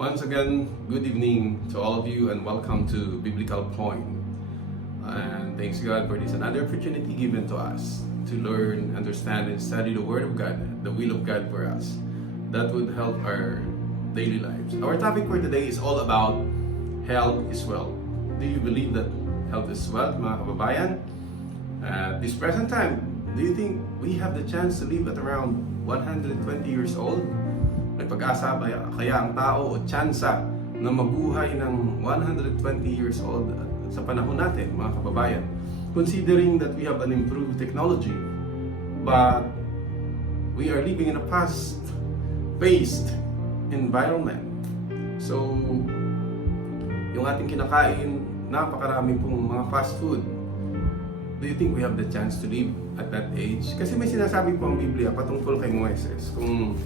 Once again, good evening to all of you and welcome to Biblical Point. And thanks God for this another opportunity given to us to learn, understand, and study the Word of God, the will of God for us. That would help our daily lives. Our topic for today is all about health is wealth. Do you believe that health is wealth, mga kababayan? At this present time, do you think we have the chance to live at around 120 years old? May pag-asa ba kaya ang tao o tsansa na mabuhay ng 120 years old sa panahon natin, mga kababayan? Considering that we have an improved technology, but we are living in a fast-paced environment. So, yung ating kinakain, napakarami pong mga fast food. Do you think we have the chance to live at that age? Kasi may sinasabi po ang Biblia patungkol kay Moises. Kung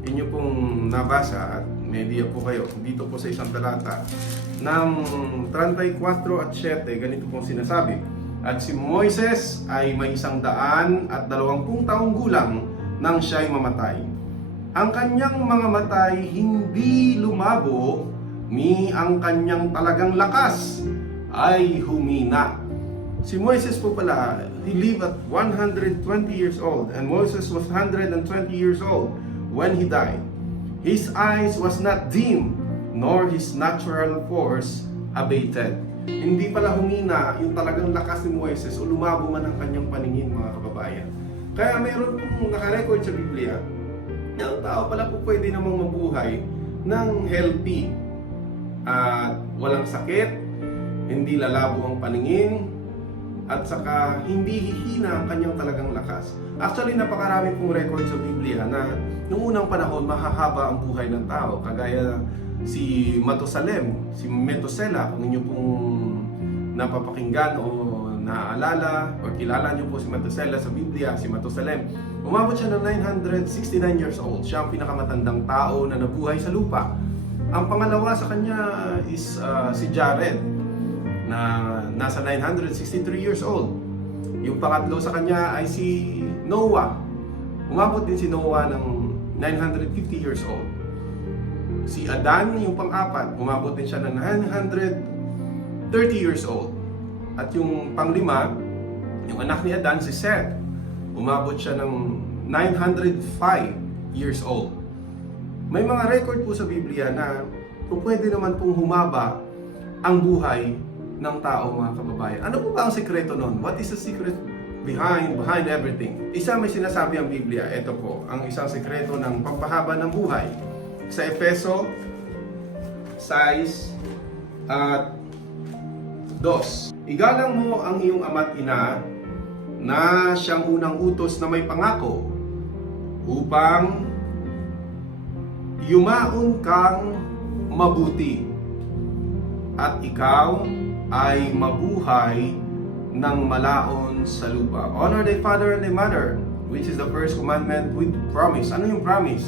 inyo pong nabasa at media po kayo dito po sa isang talata ng 34 at 7, ganito pong sinasabi: at si Moises ay may 120 taong gulang nang siya'y mamatay. Ang kanyang mga matay hindi lumabo, ni ang kanyang talagang lakas ay humina. Si Moises po pala, he lived at 120 years old, and Moses was 120 years old when he died. His eyes was not dim, nor his natural force abated. Hindi pala humina yung talagang lakas ni Moises o lumabo man ang kanyang paningin, mga kababayan. Kaya mayroon pong nakarecord sa Biblia na ang tao pala po pwede namang mabuhay ng healthy at walang sakit, hindi lalabo ang paningin, at saka hindi hihina ang kanyang talagang lakas. Actually, napakarami pong record sa Biblia na noong unang panahon mahahaba ang buhay ng tao. Kagaya si Matusalem, si Metosela, kung inyo pong napapakinggan o naaalala o kilala nyo po si Metosela sa Biblia, si Matusalem. Umabot siya ng 969 years old. Siya ang pinakamatandang tao na nabuhay sa lupa. Ang pangalawa sa kanya is si Jared, na nasa 963 years old. Yung pangatlo sa kanya ay si Noah. Umabot din si Noah ng 950 years old. Si Adan, yung pang-apat, umabot din siya ng 930 years old. At yung panglima, yung anak ni Adan, si Seth, umabot siya ng 905 years old. May mga record po sa Biblia na pwede naman pong humaba ang buhay ng tao, mga kababayan. Ano po ba ang sikreto nun? What is the secret behind everything? Isa may sinasabi ang Biblia. Ito po, ang isang sikreto ng pampahaba ng buhay. Sa Efeso 6 at 2. Igalang mo ang iyong ama't ina na siyang unang utos na may pangako upang yumaon kang mabuti at ikaw ay mabuhay ng malaon sa lupa. Honor thy father and thy mother, which is the first commandment with promise. Ano yung promise?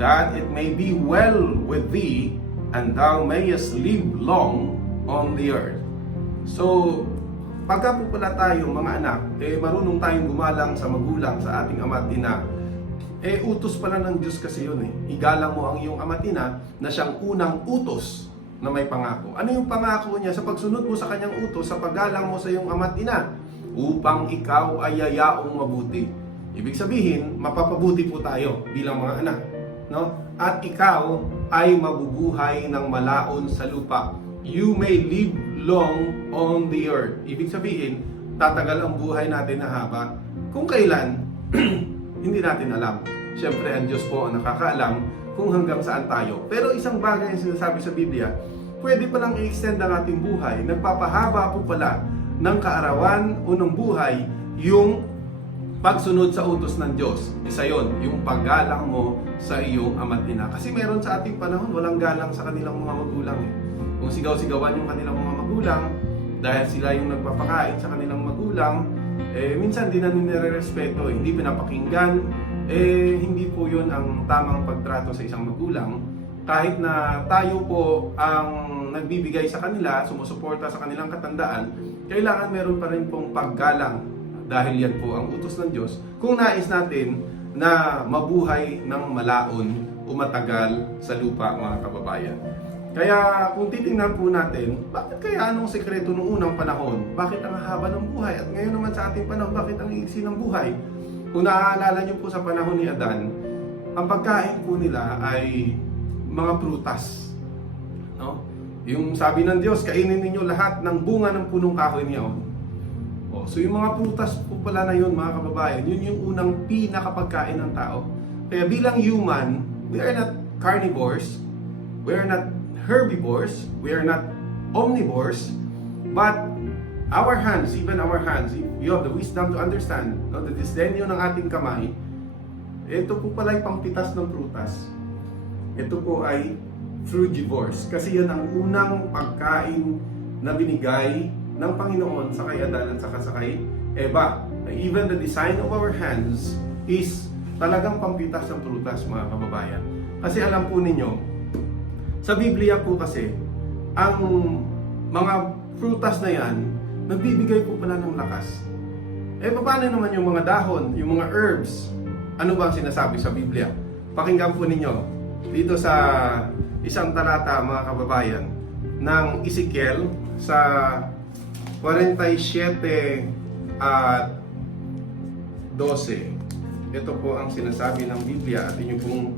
That it may be well with thee, and thou mayest live long on the earth. So, pagka po pala tayo mga anak, marunong tayong gumalang sa magulang, sa ating ama at ina, utos pala ng Diyos kasi yun Igalang mo ang iyong ama at ina na siyang unang utos na may pangako. Ano yung pangako niya sa pagsunod mo sa kanyang utos, sa paggalang mo sa iyong ama't ina, upang ikaw ay yayaong mabuti. Ibig sabihin, mapapabuti po tayo bilang mga anak, no? At ikaw ay mabubuhay ng malaon sa lupa. You may live long on the earth. Ibig sabihin, tatagal ang buhay natin na haba. Kung kailan, hindi natin alam. Siyempre, ang Diyos po ang nakakaalam kung hanggang saan tayo. Pero isang bagay ang sinasabi sa Biblia, pwede palang i-extend ang ating buhay. Nagpapahaba po pala ng kaarawan o ng buhay yung pagsunod sa utos ng Diyos. Isa yon, yung paggalang mo sa iyong ama't ina. Kasi meron sa ating panahon, walang galang sa kanilang mga magulang. Kung sigaw-sigawan yung kanilang mga magulang, dahil sila yung nagpapakain sa kanilang magulang, minsan di na nire-respeto, hindi pinapakinggan, hindi po yun ang tamang pagtrato sa isang magulang. Kahit na tayo po ang nagbibigay sa kanila, sumusuporta sa kanilang katandaan, kailangan meron pa rin pong paggalang dahil yan po ang utos ng Diyos kung nais natin na mabuhay ng malaon o umatagal sa lupa, mga kababayan. Kaya kung titingnan po natin, bakit kaya anong sekreto noong unang panahon? Bakit ang haba ng buhay? At ngayon naman sa ating panahon, bakit ang iksi ng buhay? Kung naaalala niyo po sa panahon ni Adan, ang pagkain po nila ay mga prutas. No? Yung sabi ng Diyos, kainin ninyo lahat ng bunga ng punong kahoy niyaon. So yung mga prutas po pala na yun, mga kababayan, yun yung unang pinakapagkain ng tao. Kaya bilang human, we are not carnivores, we are not herbivores, we are not omnivores, but our hands, even our hands, if you have the wisdom to understand, no, the disdainyo ng ating kamay, ito po pala ay pangpitas ng prutas. Ito po ay frugivores, kasi yan ang unang pagkain na binigay ng Panginoon sa kay Adan at saka sa kay Eva. Even the design of our hands is talagang pampitas ng prutas, mga kababayan. Kasi alam po ninyo, sa Biblia po kasi, ang mga prutas na yan, nagbibigay po pala ng lakas. Paano naman yung mga dahon, yung mga herbs? Ano ba ang sinasabi sa Biblia? Pakinggan po ninyo dito sa isang talata, mga kababayan, ng Ezekiel sa 47 at 12. Ito po ang sinasabi ng Biblia at inyo pong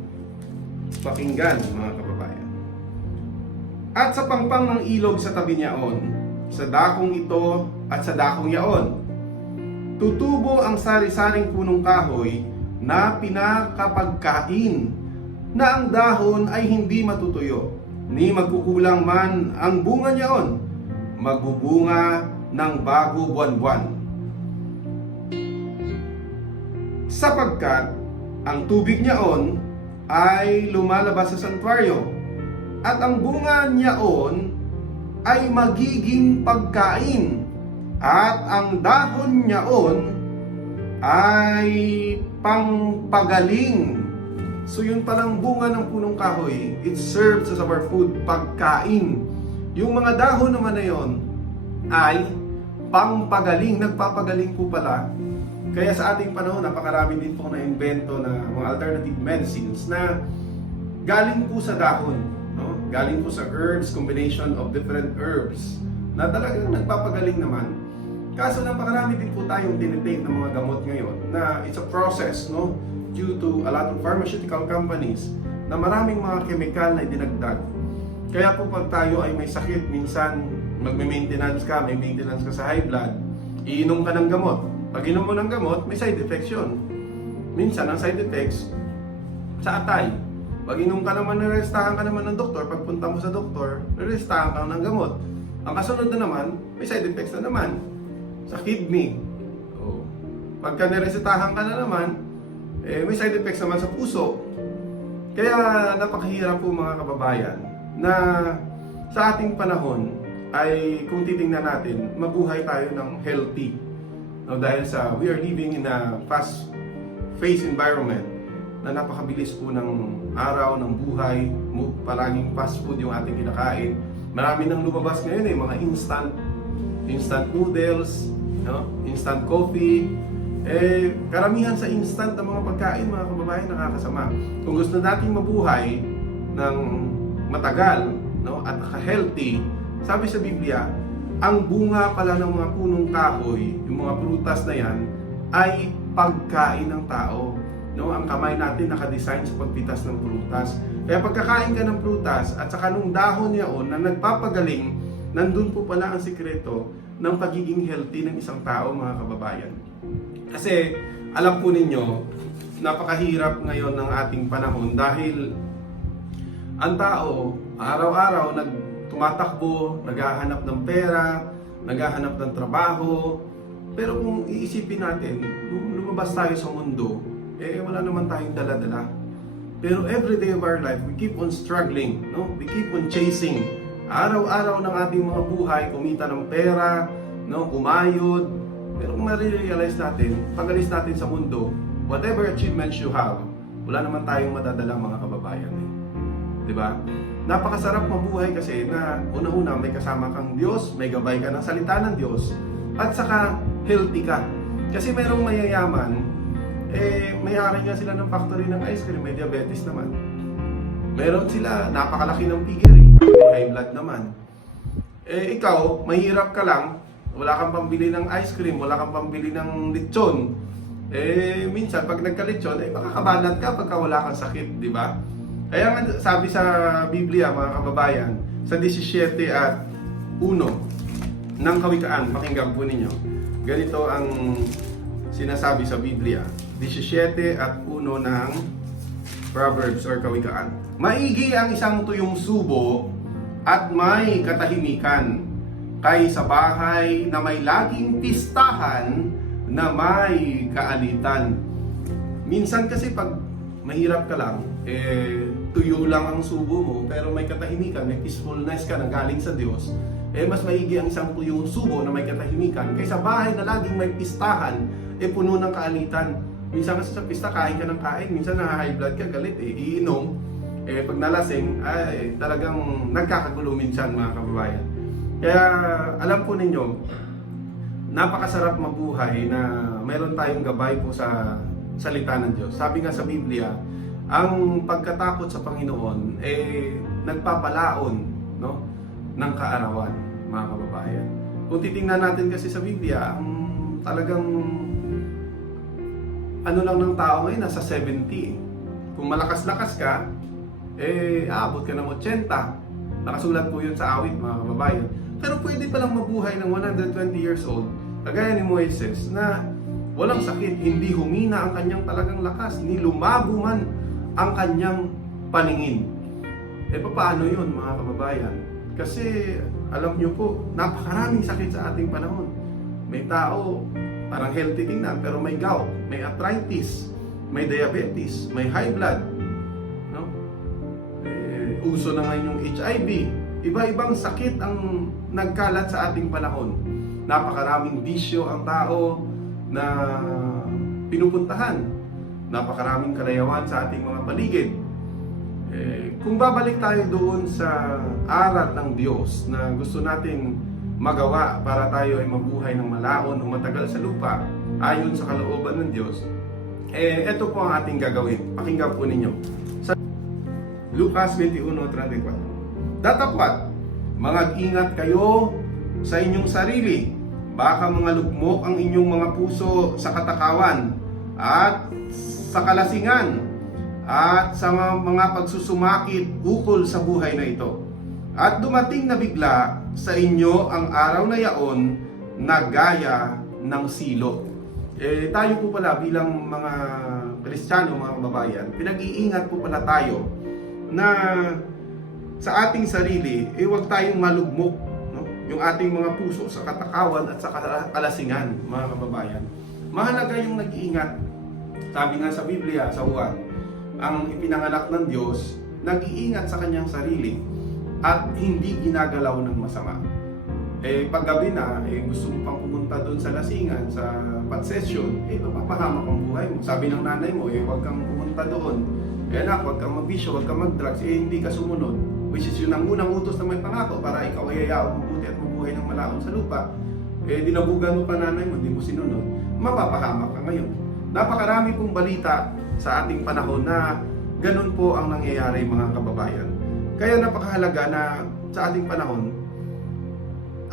pakinggan, mga kababayan. At sa pangpang ng ilog sa tabi niyaon, sa dakong ito at sa dakong yaon, tutubo ang sari-saring punong kahoy na pinakapagkain, na ang dahon ay hindi matutuyo, ni magkukulang man ang bunga niyaon, magbubunga ng bago buwan-buwan. Sapagkat ang tubig niyaon ay lumalabas sa santuaryo, at ang bunga niyaon ay magiging pagkain, at ang dahon niyaon ay pangpagaling. So yun palang bunga ng punong kahoy, it serves as our food, pagkain. Yung mga dahon naman na yun ay pangpagaling, nagpapagaling po pala. Kaya sa ating panahon, napakarami din po na invento na mga alternative medicines na galing po sa dahon, no? Galing po sa herbs, combination of different herbs na talagang nagpapagaling naman. Kaso napakarami din po tayong tinitake ng mga gamot ngayon na it's a process, no? Due to a lot of pharmaceutical companies na maraming mga chemical na idinagdag. Kaya po pag tayo ay may sakit, minsan magme-maintenance ka, may maintenance ka sa high blood, iinom ka ng gamot. Pag inom mo ng gamot, may side effects yun. Minsan, ang side effects, sa atay. Pag inom ka naman, nirestahan ka naman ng doktor, pagpunta mo sa doktor, nirestahan ka ng gamot. Ang kasunod na naman, may side effects na naman. Sa kidney. O, pagka niresetahan ka na naman, may side effects naman sa puso. Kaya napakahirap po, mga kababayan, na sa ating panahon ay kung titingnan natin, mabuhay tayo ng healthy. No, dahil sa we are living in a fast-paced environment na napakabilis po ng araw, ng buhay, palaging fast food yung ating kinakain. Marami nang lumabas ngayon mga instant noodles, no? Instant coffee. Karamihan sa instant ng mga pagkain, mga kababayan, nakakasama. Kung gusto nating mabuhay ng matagal, no, at healthy, sabi sa Biblia, ang bunga pala ng mga punong kahoy, yung mga prutas na yan, ay pagkain ng tao. No, ang kamay natin nakadesign sa pagpitas ng prutas. Kaya pagkakain ka ng prutas at saka nung dahon niyaon na nagpapagaling, nandun po pala ang sikreto ng pagiging healthy ng isang tao, mga kababayan. Kasi alam po ninyo, napakahirap ngayon ng ating panahon dahil ang tao araw-araw tumatakbo, naghahanap ng pera, naghahanap ng trabaho. Pero kung iisipin natin, kung lumabas tayo sa mundo, wala naman tayong dala-dala. Pero every day of our life, we keep on struggling, no? We keep on chasing. Araw-araw ng ating mga buhay, kumita ng pera, no? Kumayod. Pero kung ma-realize natin, pag-alis natin sa mundo, whatever achievements you have, wala naman tayong madadala, mga kababayan. Diba? Napakasarap mabuhay kasi na una-una may kasama kang Diyos, may gabay ka ng salita ng Diyos, at saka healthy ka. Kasi merong mayayaman, may-ari nga sila ng factory ng ice cream, may diabetes naman. Meron sila, napakalaki ng figure eh. May high blood naman. Eh ikaw, mahirap ka lang, wala kang pambili ng ice cream, wala kang pambili ng lechon. Eh minsan pag nagka-lechon, eh makakabanat ka pagka wala kang sakit, di ba? Kaya nga sabi sa Biblia mga kababayan, sa 17 at 1 ng Kawikaan, pakinggan po ninyo. Ganito ang sinasabi sa Biblia, 17 at 1 ng Proverbs or Kawikaan. Maigi ang isang tuyong subo at may katahimikan kaysa bahay na may laging pistahan na may kaalitan. Minsan kasi pag mahirap ka lang, tuyo lang ang subo mo, pero may katahimikan, may peacefulness ka na galing sa Diyos, mas maigi ang isang tuyong subo na may katahimikan kaysa bahay na laging may pistahan, puno ng kaalitan. Minsan kasi sa pista, kain ka ng kain, minsan na high blood ka, galit iinom, pag nalasing, talagang nagkakagulo minsan mga kababayan. Kaya alam po ninyo, napakasarap mabuhay na meron tayong gabay po sa salita ng Diyos. Sabi nga sa Biblia, ang pagkatakot sa Panginoon nagpapalaon, no, ng kaarawan, mga kababayan. Kung titingnan natin kasi sa Biblia, ang talagang ano lang ng tao ngayon, nasa 70. Kung malakas-lakas ka, aabot ka ng 80. Nakasulat po yun sa awit, mga kababayan. Pero pwede palang mabuhay ng 120 years old, kagaya ni Moises, na walang sakit, hindi humina ang kanyang talagang lakas, hindi lumago man ang kanyang paningin. Paano yun, mga kababayan? Kasi, alam nyo po, napakaraming sakit sa ating panahon. May tao, parang healthy tingnan, pero may gout, may arthritis, may diabetes, may high blood. No? Uso na ngayon yung HIV. Iba-ibang sakit ang nagkalat sa ating panahon. Napakaraming bisyo ang tao na pinupuntahan. Napakaraming kalayawan sa ating mga paligid. Kung babalik tayo doon sa aral ng Diyos na gusto natin magawa para tayo ay mabuhay ng malaon o matagal sa lupa ayon sa kalooban ng Diyos, ito po ang ating gagawin. Pakinggan po ninyo. Sa Lucas 21:34. Datapwat, mag-ingat kayo sa inyong sarili. Baka mga lugmok ang inyong mga puso sa katakawan at sa kalasingan at sa mga pagsusumakit ukol sa buhay na ito. At dumating na bigla sa inyo ang araw na yaon na gaya ng silo. Tayo po pala bilang mga Kristiyano, mga kababayan, pinag-iingat po pala tayo na sa ating sarili, huwag tayong malugmok, no? Yung ating mga puso sa katakawan at sa kalasingan, mga kababayan. Mahalaga yung nag-iingat. Sabi nga sa Biblia, sa Juan, ang ipinanganak ng Diyos, nag-iingat sa kanyang sarili at hindi ginagalaw ng masama. Paggabi na, gusto mo pang pumunta doon sa lasingan, sa patsesyon, mapapahamak ang buhay mo. Sabi ng nanay mo, huwag kang pumunta doon. Anak, huwag kang mag-bisyo, huwag kang mag-drugs, hindi ka sumunod. Which is yun ang unang utos na may pangako para ikaw ay hayaan mabuti at mabuhay ng malaon sa lupa. Dinabugan mo pa nanay mo, hindi mo sinunod. Mapapahamak ka ngayon. Napakarami pong balita sa ating panahon na ganun po ang nangyayari, mga kababayan. Kaya napakahalaga na sa ating panahon,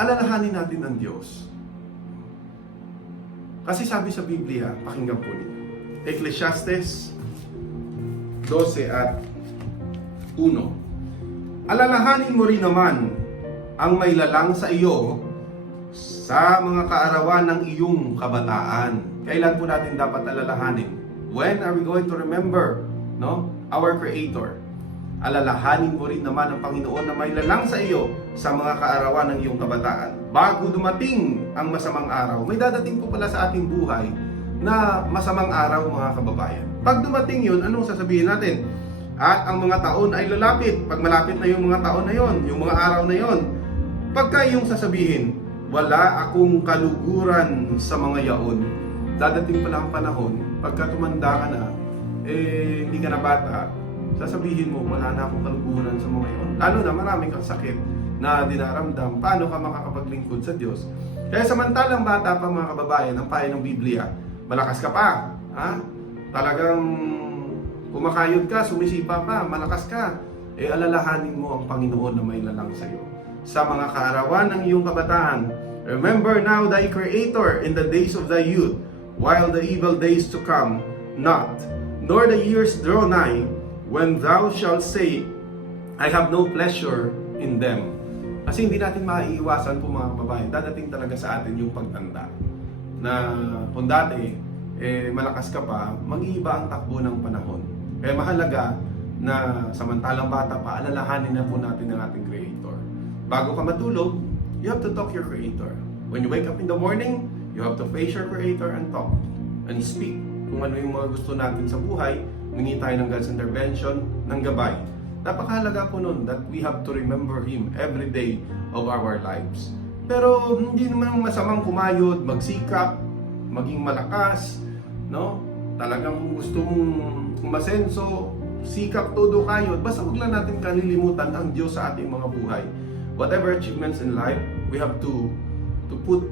alalahanin natin ang Diyos. Kasi sabi sa Biblia, pakinggan po ninyo, Ecclesiastes 12 at 1. Alalahanin mo rin naman ang may lalang sa iyo sa mga kaarawan ng iyong kabataan. Kailan po natin dapat alalahanin? When are we going to remember, no, our Creator? Alalahanin mo rin naman ang Panginoon na may lalang sa iyo sa mga kaarawan ng iyong kabataan. Bago dumating ang masamang araw, may dadating po pala sa ating buhay na masamang araw, mga kababayan. Pag dumating yun, anong sasabihin natin? At ang mga taon ay lalapit. Pag malapit na yung mga taon na yon, yung mga araw na yon, pagka yung sasabihin, wala akong kaluguran sa mga yaon. Dadating pala ang panahon, pagka tumanda ka na, hindi ka na bata, sasabihin mo, wala na akong kaluguran sa mga yaon. Lalo na marami kang sakit na dinaramdam, paano ka makakapaglingkod sa Diyos? Kaya samantalang bata pa, mga kababayan, ang payo ng Biblia, malakas ka pa, ha? Talagang kumakayod ka, sumisipa pa, malakas ka. alalahanin mo ang Panginoon na may lalang sa iyo. Sa mga kaarawan ng iyong kabataan, remember now thy Creator in the days of thy youth, while the evil days to come not, nor the years draw nigh, when thou shalt say, I have no pleasure in them. Kasi hindi natin maiiwasan po mga kababayan, dadating talaga sa atin yung pagtanda. Na kung dati, malakas ka pa, mag-iiba ang takbo ng panahon. Kaya mahalaga na samantalang bata pa, alalahanin na po natin ang ating Creator. Bago ka matulog, you have to talk your Creator. When you wake up in the morning, you have to face your Creator and talk and speak. Kung ano yung mga gusto natin sa buhay, humingi tayo ng God's intervention, ng gabay. Napakahalaga po nun that we have to remember Him every day of our lives. Pero hindi naman masamang kumayod, magsikap, maging malakas, no? Talagang gusto mong umasenso, sikap todo kayod. Basta huwag lang natin kalilimutan ang Diyos sa ating mga buhay. Whatever achievements in life, we have to put,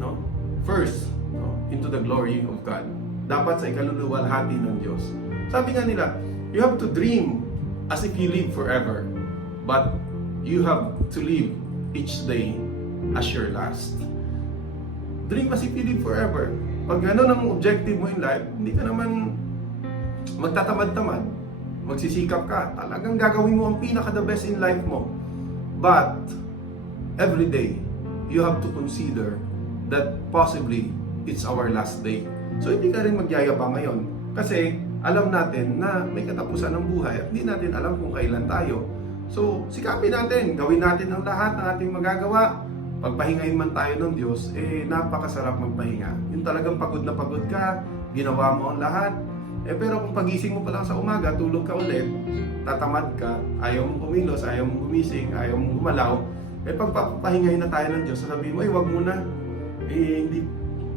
no, first, no, into the glory of God. Dapat sa ikaluluwalhati ng Diyos. Sabi nga nila, you have to dream as if you live forever, but you have to live each day as your last. Dream as if you live forever. Pag gano'n ang objective mo in life, hindi ka naman magtatamad-tamad. Magsisikap ka. Talagang gagawin mo ang pinaka-the best in life mo. But, every day, you have to consider that possibly it's our last day. So, hindi ka rin magyayabang ngayon. Kasi, alam natin na may katapusan ng buhay at hindi natin alam kung kailan tayo. So, sikapin natin. Gawin natin ang lahat ng ating magagawa. Pagpahingahin man tayo ng Diyos, napakasarap magpahinga. Yung talagang pagod na pagod ka, ginawa mo ang lahat. Pero kung pagising mo pa lang sa umaga, tulog ka ulit, tatamad ka, ayaw mong kumilos, ayaw mong gumising, ayaw mong gumalaw, pagpapahingahin na tayo ng Diyos, sasabihin mo, wag muna.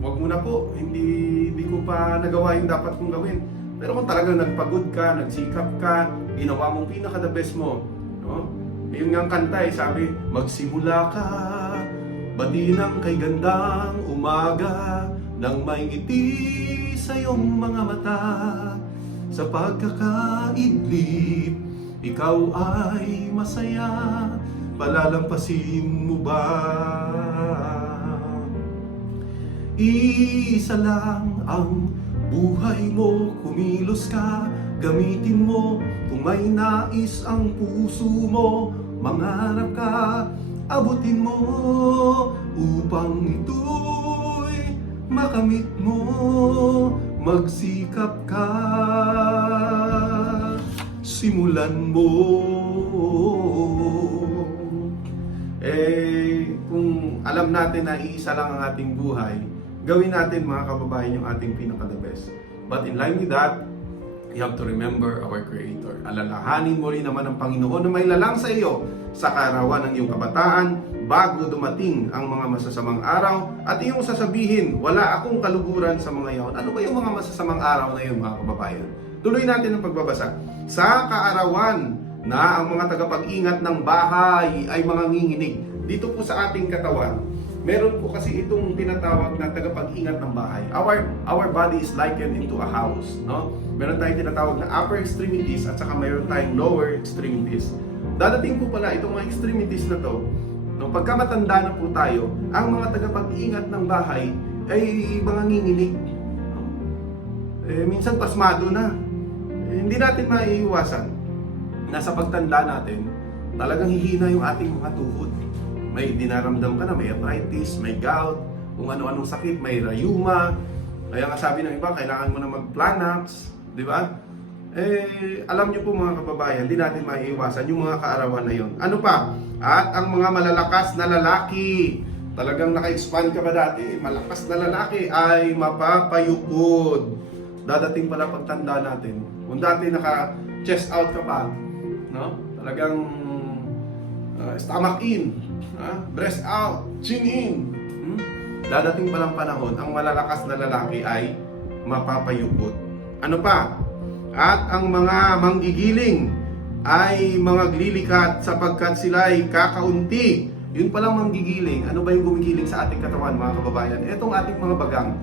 Wag muna po, hindi ko pa nagawa yung dapat kong gawin. Pero kung talagang nagpagod ka, nagsikap ka, ginawa mong pinaka-the best mo, no? Yung nga kanta sabi, magsimula ka, batinang kay gandang umaga, nang may ngiti sa iyong mga mata, sa pagkakaidlip, ikaw ay masaya, palalampasin mo ba? Isa lang ang buhay mo, kumilos ka, gamitin mo, kung may nais ang puso mo, mangarap ka, abutin mo, upang ito'y makamit mo, magsikap ka, simulan mo. Kung alam natin na iisa lang ang ating buhay, gawin natin mga kababayan yung ating pinaka-the best. But in line with that, you have to remember our Creator. Alalahanin mo rin naman ang Panginoon na may lalang sa iyo sa kaarawan ng iyong kabataan bago dumating ang mga masasamang araw at iyong sasabihin, wala akong kaluguran sa mga iyon. Ano ba yung mga masasamang araw na yun mga kababayan? Tuloy natin ang pagbabasa. Sa kaarawan na ang mga tagapag-ingat ng bahay ay mga nginginig. Dito po sa ating katawan, meron po kasi itong tinatawag na tagapag-ingat ng bahay. Our body is likened into a house, no? Meron tayong tinatawag na upper extremities at saka meron tayong lower extremities. Dadating po pala itong mga extremities na to, no, pagka matanda na po tayo, ang mga tagapag-ingat ng bahay ay mga nginginig. No? Minsan pasmado na. Hindi natin maiiwasan na sa pagtanda natin, talagang hihina yung ating mga tuhod. May dinaramdam ka na, may arthritis, may gout, kung ano-anong sakit, may rayuma. Kaya nga sabi ng iba, kailangan mo na mag-Planax, di ba? Alam niyo po mga kababayan, hindi natin maiiwasan yung mga kaarawan na yon. Ano pa? At ang mga malalakas na lalaki, talagang naka-expand ka ba dati? Malakas na lalaki ay mapapayukod. Dadating pala pagtanda natin. Kung dati naka-chest out ka pa, no? Talagang stomach in, breast out, chin in. Dadating palang panahon, ang malalakas na lalaki ay mapapayukod. Ano pa? At ang mga manggigiling ay mga glilikat sapagkat sila ay kakaunti. Yun palang manggigiling. Ano ba yung gumigiling sa ating katawan mga kababayan? Itong ating mga bagang.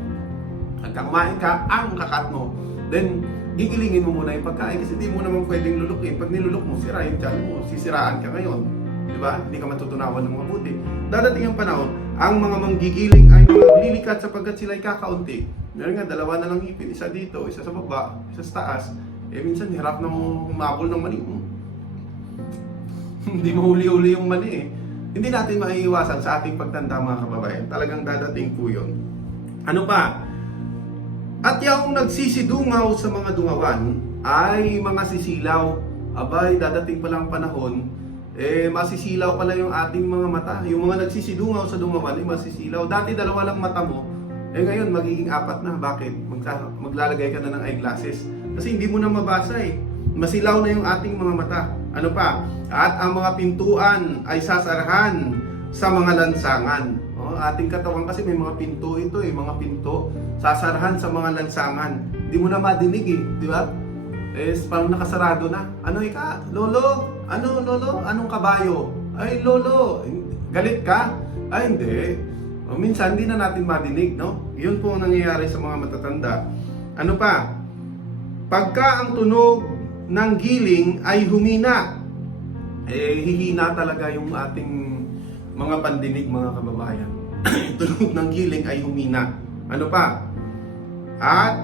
Pagka kumain ka, ang kakat mo. Then, gigilingin mo muna yung pagkain kasi hindi mo naman pwedeng lulukin. Pag nilulok mo, sira yung tiyan mo, sisiraan ka ngayon. Di ba? Hindi ka matutunawan ng mabuti. Dadating ang panahon, ang mga manggigiling ay maglilikat sapagkat sila ay kakaunti. Meron nga, dalawa na lang ipin, isa dito, isa sa baba, isa sa taas. Minsan, hirap na humabol ng mani mo. Hindi mahuli-huli yung mani eh. Hindi natin maiiwasan sa ating pagtanda mga kababayan. Talagang dadating po yun. Ano pa? At yung nagsisidungaw sa mga dungawan ay mga sisilaw. Abay, dadating pa lang panahon, masisilaw pala yung ating mga mata. Yung mga nagsisidungaw sa dungawan ay masisilaw. Dati dalawa lang mata mo, ngayon magiging 4 na. Bakit? Maglalagay ka na ng eyeglasses. Kasi hindi mo na mabasa eh. Masilaw na yung ating mga mata. Ano pa? At ang mga pintuan ay sasarahan sa mga lansangan. Ating katawan kasi may mga pinto ito eh, mga pinto. Sasarahan sa mga lansangan. Hindi mo na madinig eh, di ba? Parang nakasarado na. Ano ika? Lolo? Ano lolo? Anong kabayo? Ay lolo, galit ka? Ay hindi. Minsan hindi na natin madinig, no? Yun po ang nangyayari sa mga matatanda. Ano pa? Pagka ang tunog ng giling ay humina, hihina talaga yung ating mga pandinig mga kababayan. Tunog ng giling ay humina. Ano pa? At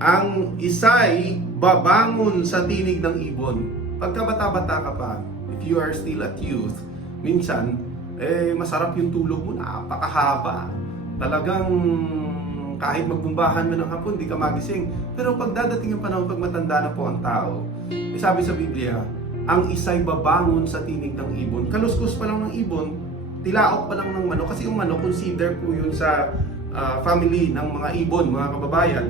ang isa'y babangon sa tinig ng ibon. Pagka bata-bata ka pa, if you are still at youth, minsan, masarap yung tulog mo, napakahaba. Talagang kahit magbumbahan mo ng hapon, di ka magising. Pero pag dadating ang panahon, pag matanda na po ang tao, sabi sa Biblia, ang isa'y babangon sa tinig ng ibon. Kaluskus pa lang ng ibon, tilaok pa lang ng manok. Kasi yung manok, consider po yun sa family ng mga ibon, mga kababayan.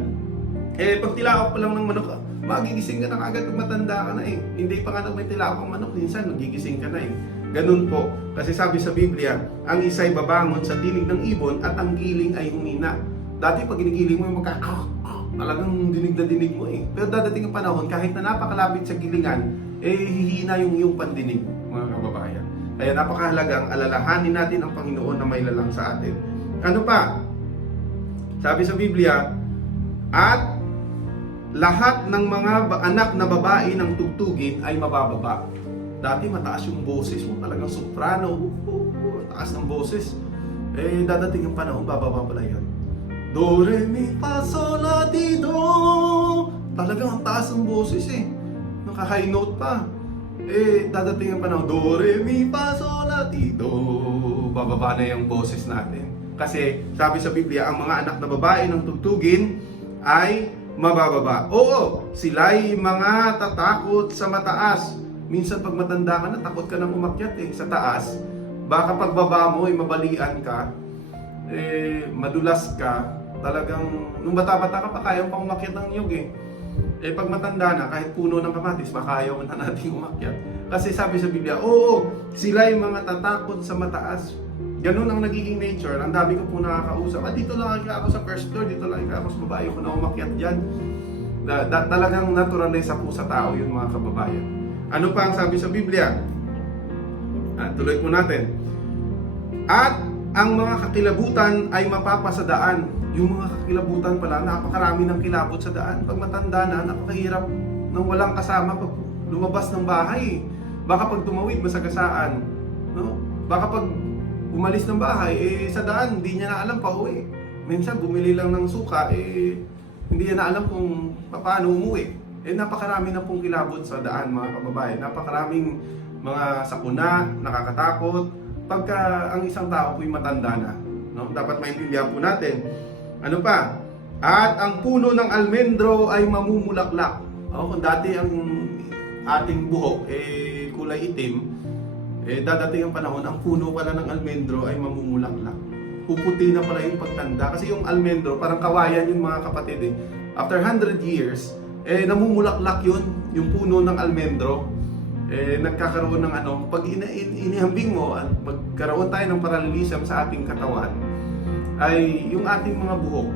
Pag tilaok pa lang ng manok, magigising ka na agad pag matanda ka na eh. Hindi pa nga may tilaok ang manok, minsan magigising ka na eh. Ganun po. Kasi sabi sa Biblia, ang isa'y babangon sa tinig ng ibon at ang giling ay humina. Dati pag ginigiling mo yung talagang dinig na dinig mo eh. Pero dadating ang panahon, kahit na napakalapit sa gilingan, hihina yung iyong pandinig, mga kababayan. Kaya napakahalagang alalahanin natin ang Panginoon na may lalang sa atin. Ano pa? Sabi sa Biblia, at lahat ng mga anak na babae ng tugtugin ay mabababa. Dati mataas yung boses mo, talagang soprano, taas ng boses. Dadating ang panahon, bababa pala yan. Do, re, mi, fa, sol, la, ti, do. Talagang ang taas ng boses eh. Naka-high note pa. Dadating ang panahon, do, re, mi, fa, sol, la, ti, do. Bababa na yung boses natin. Kasi sabi sa Biblia, ang mga anak na babae ng tugtugin ay mabababa. Oo, sila'y mga tatakot sa mataas. Minsan pag matanda ka na, takot ka nang umakyat sa taas. Baka pagbaba mo ay mabalian ka, madulas ka. Talagang, nung bata-bata ka pa, kaya pang umakyat ng nyug pag matanda na, kahit puno ng kamatis, makaya mo na natin umakyat. Kasi sabi sa Biblia, oo, sila'y mga tatakot sa mataas. Ganun ang nagiging nature. Ang dami ko po nakakausap. Dito lang ako sa first floor, dito lang ako sa babae ko na umakyat dyan. Talagang naturalize po sa tao yun mga kababayan. Ano pa ang sabi sa Biblia? Tuloy po natin. At ang mga kakilabutan ay mapapasadaan. Yung mga kakilabutan pala, napakarami ng kilabot sa daan. Pag matanda na, napakahirap nang walang kasama pag lumabas ng bahay. Baka pag tumawid, masagasaan. No? Baka pag umalis ng bahay, sa daan, hindi niya na alam pa uwi. Minsan, bumili lang ng suka, hindi niya na alam kung paano umuwi. Napakarami na pong kilabot sa daan, mga kababayan. Napakaraming mga sakuna, nakakatakot. Pagka ang isang tao po'y matanda na, no? Dapat maintindihan po natin. Ano pa? At ang puno ng almendro ay mamumulaklak. Kung dati ang ating buhok kulay itim, dadating ang panahon, ang puno pala ng almendro ay mamumulaklak. Puputi na pala yung pagtanda. Kasi yung almendro, parang kawayan yung mga kapatid After 100 years, namumulaklak yun, yung puno ng almendro. Nagkakaroon ng pag inihambing mo, magkaroon tayo ng parallelism sa ating katawan, ay yung ating mga buhok,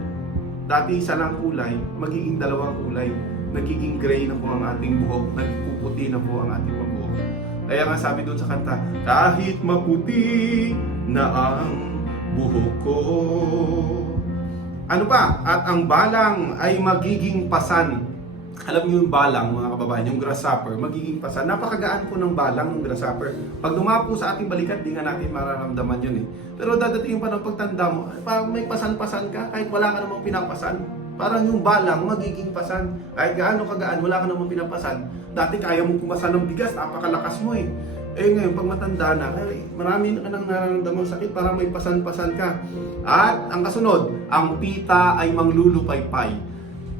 dati isa lang kulay, magiging dalawang kulay. Nagiging gray na po ang ating buhok, nagpuputi na po ang ating buhok. Kaya nga sabi doon sa kanta, kahit maputi na ang buhok ko. Ano pa? At ang balang ay magiging pasan. Alam niyo yung balang, mga kababayan, yung grasshopper, magiging pasan. Napakagaan po ng balang ng grasshopper. Pag dumapo sa ating balikat, di nga natin mararamdaman yun eh. Pero dadating pa ng pagtanda mo, parang may pasan-pasan ka, kahit wala ka namang pinapasan. Parang yung balang magiging pasan. Kahit gaano kagaan, wala ka namang pinapasan. Dati kaya mong pumasan ng bigas, napakalakas mo eh. Eh ngayon, pag matanda na, marami ka nang nararamdamang sakit, parang may pasan-pasan ka. At ang kasunod, ang pita ay manglulupaypay.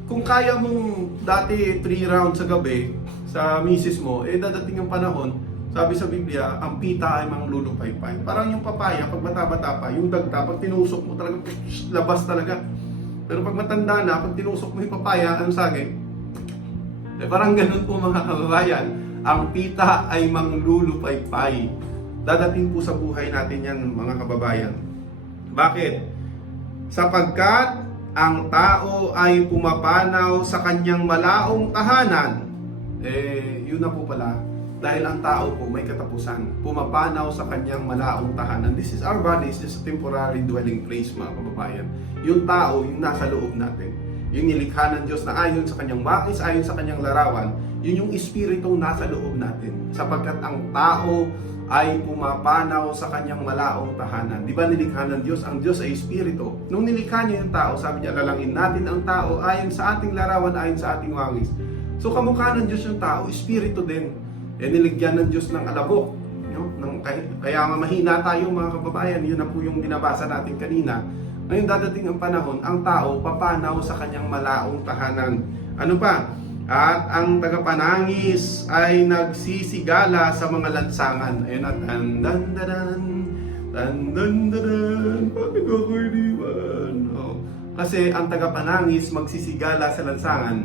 Kung kaya mong dati 3 rounds sa gabi sa misis mo, dadating ang panahon, sabi sa Biblia, ang pita ay manglulupaypay. Parang yung papaya, pag bata-bata pa, yung dagta, pag tinusok mo talaga, labas talaga. Pero pag matanda na, pag tinusok mo yung papaya, anong saging? Parang ganun po mga kababayan. Ang pita ay manglulupaypay. Dadating po sa buhay natin yan, mga kababayan. Bakit? Sapagkat ang tao ay pumapanaw sa kanyang malaong tahanan. Yun na po pala. Dahil ang tao po may katapusan. Pumapanaw sa kanyang malaong tahanan. This is our body, is just a temporary dwelling place, mga kababayan. Yung tao, yung nasa loob natin. Yung nilikha ng Diyos na ayon sa kanyang wakis, ayon sa kanyang larawan, yun yung espiritong nasa loob natin. Sapagkat ang tao ay pumapanaw sa kanyang malaong tahanan. Di ba nilikha ng Diyos? Ang Diyos ay espiritu. Nung nilikha niya yung tao, sabi niya, lalangin natin ang tao ayon sa ating larawan, ayon sa ating wangis. So kamukha ng Diyos yung tao, espiritu din. Niligyan ng Diyos ng alabok. No? Kaya mahina tayo, mga kababayan. Yun na po yung binabasa natin kanina. Ngayon dadating ang panahon, ang tao papanaw sa kanyang malaong tahanan. Ano pa? At ang tagapanangis ay nagsisigala sa mga lansangan. Ayun at dan-dan-dan, bakit ako iniwan? Kasi ang tagapanangis magsisigala sa lansangan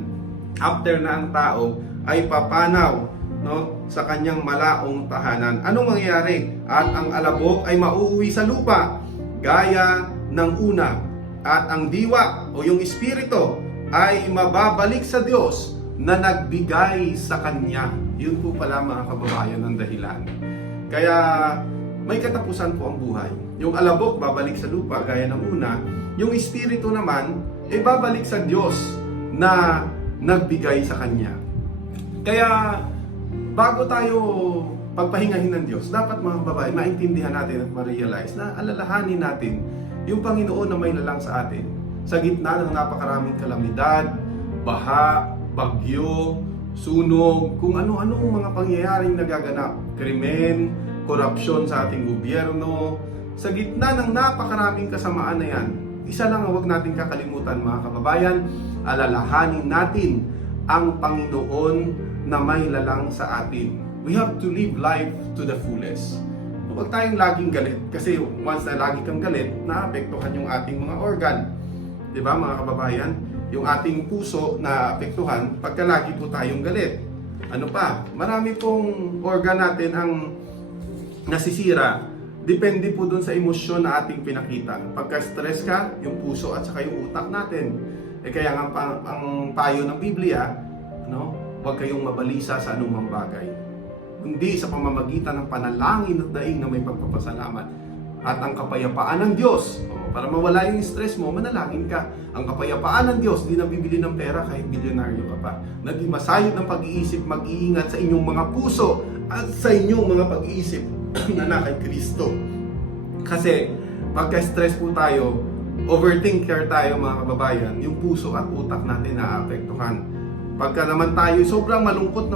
after na ang tao ay papanaw, no, sa kanyang malaong tahanan. Anong mangyayari? At ang alabok ay mauuwi sa lupa gaya ng una. At ang diwa o yung espiritu ay mababalik sa Diyos na nagbigay sa kanya. Yun po pala, mga kababayan, ang dahilan. Kaya may katapusan po ang buhay. Yung alabok babalik sa lupa gaya ng una. Yung espiritu naman ay babalik sa Diyos na nagbigay sa kanya. Kaya bago tayo pagpahingahin ng Diyos, dapat, mga kababayan, maintindihan natin at ma-realize na alalahanin natin yung Panginoon na may lalang sa atin. Sa gitna ng napakaraming kalamidad, baha, bagyo, sunog, kung ano-anong mga pangyayaring nagaganap, krimen, korupsyon sa ating gobyerno, sa gitna ng napakaraming kasamaan na yan, isa lang ang huwag natin kakalimutan, mga kababayan, alalahanin natin ang Panginoon na may lalang sa atin. We have to live life to the fullest. Huwag tayong laging galit, kasi once na lagi kang galit, naapektuhan yung ating mga organ. Diba, mga kababayan? Yung ating puso na apektuhan pagka lagi po tayong galit. Ano pa? Marami pong organ natin ang nasisira. Depende po dun sa emosyon na ating pinakita. Pagka stress ka, yung puso at saka yung utak natin. Kaya nga ang payo ng Biblia, no? Huwag kayong mabalisa sa anumang bagay. Kundi sa pamamagitan ng panalangin at daing na may pagpapasalamat. At ang kapayapaan ng Diyos, para mawala yung stress mo, manalangin ka. Ang kapayapaan ng Diyos, di nabibili ng pera kahit bilyonaryo ka pa. Naging masayod ng pag-iisip, mag-iingat sa inyong mga puso at sa inyong mga pag-iisip na na kay Kristo. Kasi pagka-stress po tayo, overthinker tayo, mga kababayan, yung puso at utak natin naapektuhan. Pagka naman tayo sobrang malungkot,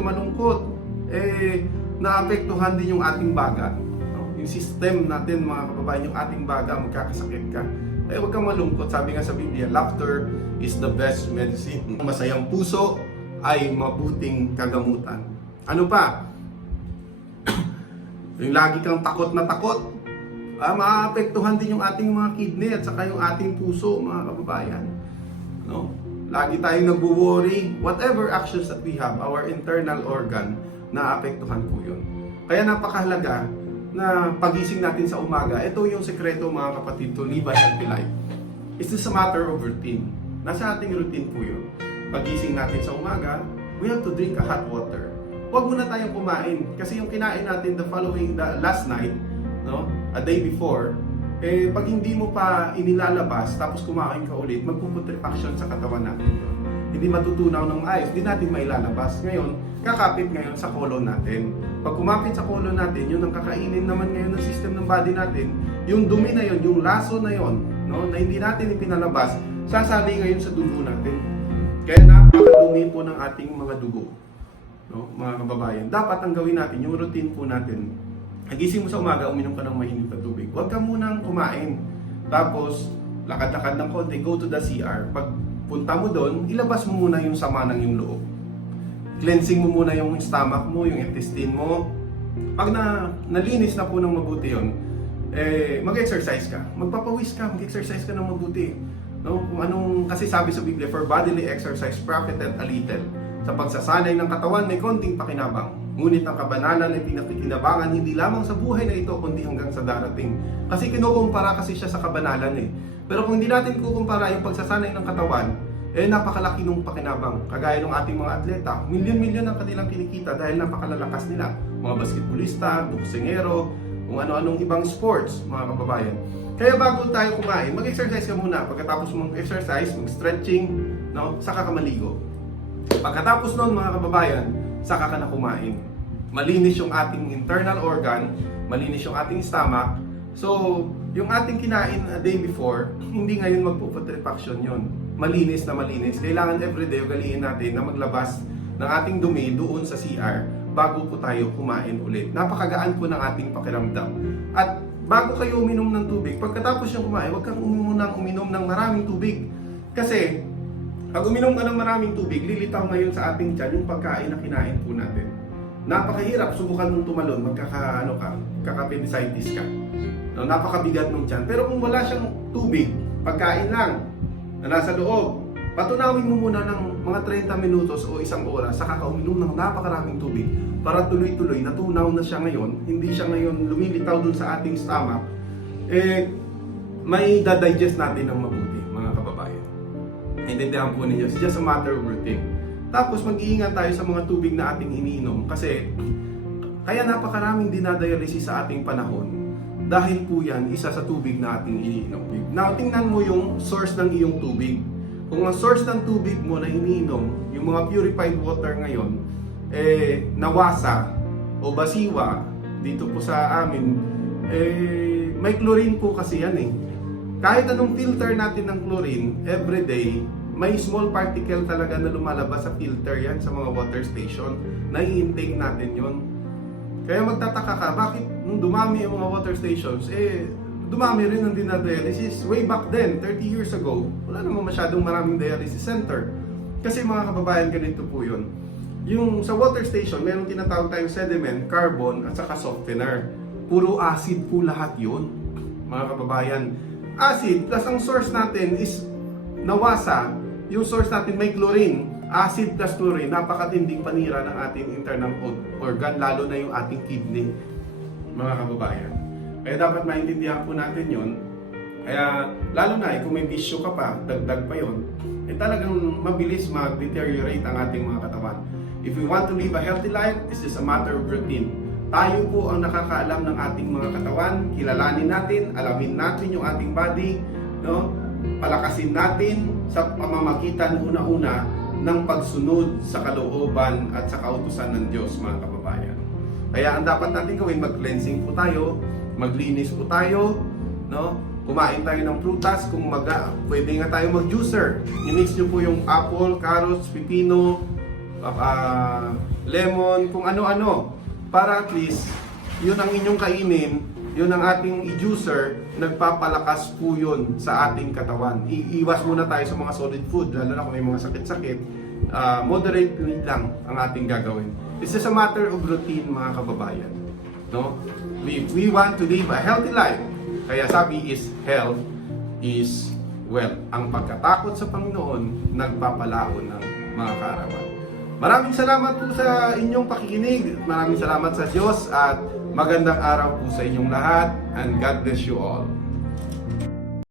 naapektuhan din yung ating baga. Yung system natin, mga kababayan, yung ating baga, magkakasakit ka. Huwag kang malungkot. Sabi nga sa Biblia, laughter is the best medicine. Ang masayang puso ay mabuting kagamutan. Ano pa? Yung lagi kang takot na takot, maapektuhan din yung ating mga kidney at saka yung ating puso, mga kababayan. No? Lagi tayong nagwo-worry. Whatever actions that we have, our internal organ, naapektuhan po yun. Kaya napakahalaga na pagising natin sa umaga, ito yung sekreto, mga kapatid, to live a healthy life. It's just a matter of routine. Nasa ating routine po yun. Pagising natin sa umaga, we have to drink a hot water. Huwag muna tayong kumain. Kasi yung kinain natin the last night, no, a day before, pag hindi mo pa inilalabas, tapos kumain ka ulit, magpuputrefaction sa katawan natin yun. hindi matutunaw ng maayos, di natin mailalabas. Ngayon, kakapit ngayon sa colon natin. Pag kumapit sa colon natin, yun ang kakainin naman ngayon ng system ng body natin. Yung dumi na yun, yung laso na yun, no, na hindi natin ipinalabas, sasali ngayon sa dugo natin. Kaya napakadumi po ng ating mga dugo, no, mga kababayan. Dapat ang gawin natin, yung routine po natin, nagising mo sa umaga, uminom ka ng mainit na tubig. Huwag ka munang kumain. Tapos, lakad-lakad ng konti, go to the CR. Pag punta mo doon, ilabas mo muna yung sama ng yung loob. Cleansing mo muna yung stomach mo, yung intestine mo. Pag nalinis na po ng mabuti yun, mag-exercise ka. Magpapawis ka, mag-exercise ka ng mabuti. No? Kung anong, kasi sabi sa Biblia, for bodily exercise profited a little. Sa pagsasanay ng katawan, may konting pakinabang. Ngunit ang kabanalan ay pinakikinabangan hindi lamang sa buhay na ito, kundi hanggang sa darating. Kasi kinukumpara kasi siya sa kabanalan eh. Pero kung hindi natin kukumpara yung pagsasanay ng katawan, napakalaki nung pakinabang. Kagaya ng ating mga atleta, milyon-milyon ang kanilang kinikita dahil napakalalakas nila. Mga basketballista, boksingero, kung ano-anong ibang sports, mga kababayan. Kaya bago tayo kumain, mag-exercise ka muna. Pagkatapos mong exercise, mag-stretching, no, saka ka maligo. Pagkatapos nun, mga kababayan, saka ka na kumain. Malinis yung ating internal organ, malinis yung ating stomach. So, yung ating kinain a day before, hindi ngayon magpuputrefaction yun. Malinis na malinis. Kailangan everyday ugaliin natin na maglabas ng ating dumi doon sa CR bago po tayo kumain ulit. Napakagaan po ng ating pakiramdam. At bago kayo uminom ng tubig, pagkatapos yung kumain, huwag kang uminom ng maraming tubig. Kasi, pag uminom ka ng maraming tubig, lilitaw ngayon sa ating tiyan yung pagkain na kinain po natin. Napakahirap, subukan mong tumalon, magkaka-appendicitis ka. No, napakabigat ng tiyan. Pero kung wala siyang tubig, pagkain lang na nasa loob, patunawin mo muna ng mga 30 minutos o isang oras sa kakauminom ng napakaraming tubig para tuloy-tuloy, natunaw na siya ngayon, hindi siya ngayon lumilitaw dun sa ating stomach, may dadigest natin ng mabuti, mga kababayan. Intindihan po ninyo, it's just a matter of routine. Tapos mag-iingat tayo sa mga tubig na ating iniinom kasi kaya napakaraming dinadialysis sa ating panahon dahil po yan isa sa tubig na ating iniinom. Now, tingnan mo yung source ng iyong tubig. Kung ang source ng tubig mo na iniinom, yung mga purified water ngayon, nawasa o basiwa dito po sa amin, may chlorine po kasi yan eh. Kahit anong filter natin ng chlorine, everyday, may small particle talaga na lumalabas sa filter yan sa mga water station. Nai-intake natin yon. Kaya magtataka ka, bakit nung dumami yung mga water stations, dumami rin ang dinadialysis. Way back then, 30 years ago, wala naman masyadong maraming dialysis center. Kasi mga kababayan, ganito po yun. Yung sa water station, meron tinatawag tayong sediment, carbon, at saka softener. Puro acid po lahat yun, mga kababayan. Acid, plus ang source natin is nawasa. Yung source natin may chlorine. Acid plus chlorine, napakatinding panira ng ating internal organ, lalo na yung ating kidney, mga kababayan. Kaya dapat maintindihan po natin yun. Kaya lalo na kung may bisyo ka pa, dagdag pa yun, talagang mabilis mag-deteriorate ang ating mga katawan. If we want to live a healthy life, this is a matter of routine. Tayo po ang nakakaalam ng ating mga katawan, kilalanin natin, alamin natin yung ating body, no? Palakasin natin sa pamamagitan una-una ng pagsunod sa kalooban at sa kautusan ng Diyos, mga kababayan. Kaya ang dapat natin gawin, mag-cleansing po tayo, maglinis po tayo, no? Kumain tayo ng prutas, kung pwede nga tayo mag-juicer. I-mix nyo po yung apple, carrots, pipino, lemon, kung ano-ano. Para at least, yun ang inyong kainin, yun ang ating i-juicer, nagpapalakas po yun sa ating katawan. Iiwas muna tayo sa mga solid food, lalo na kung may mga sakit-sakit. Moderately lang ang ating gagawin. This is a matter of routine, mga kababayan. No? We want to live a healthy life. Kaya sabi is health is wealth. Ang pagkatakot sa Panginoon, nagpapalaon ng mga kaarawan. Maraming salamat po sa inyong pakikinig. Maraming salamat sa Diyos at magandang araw po sa inyong lahat. And God bless you all.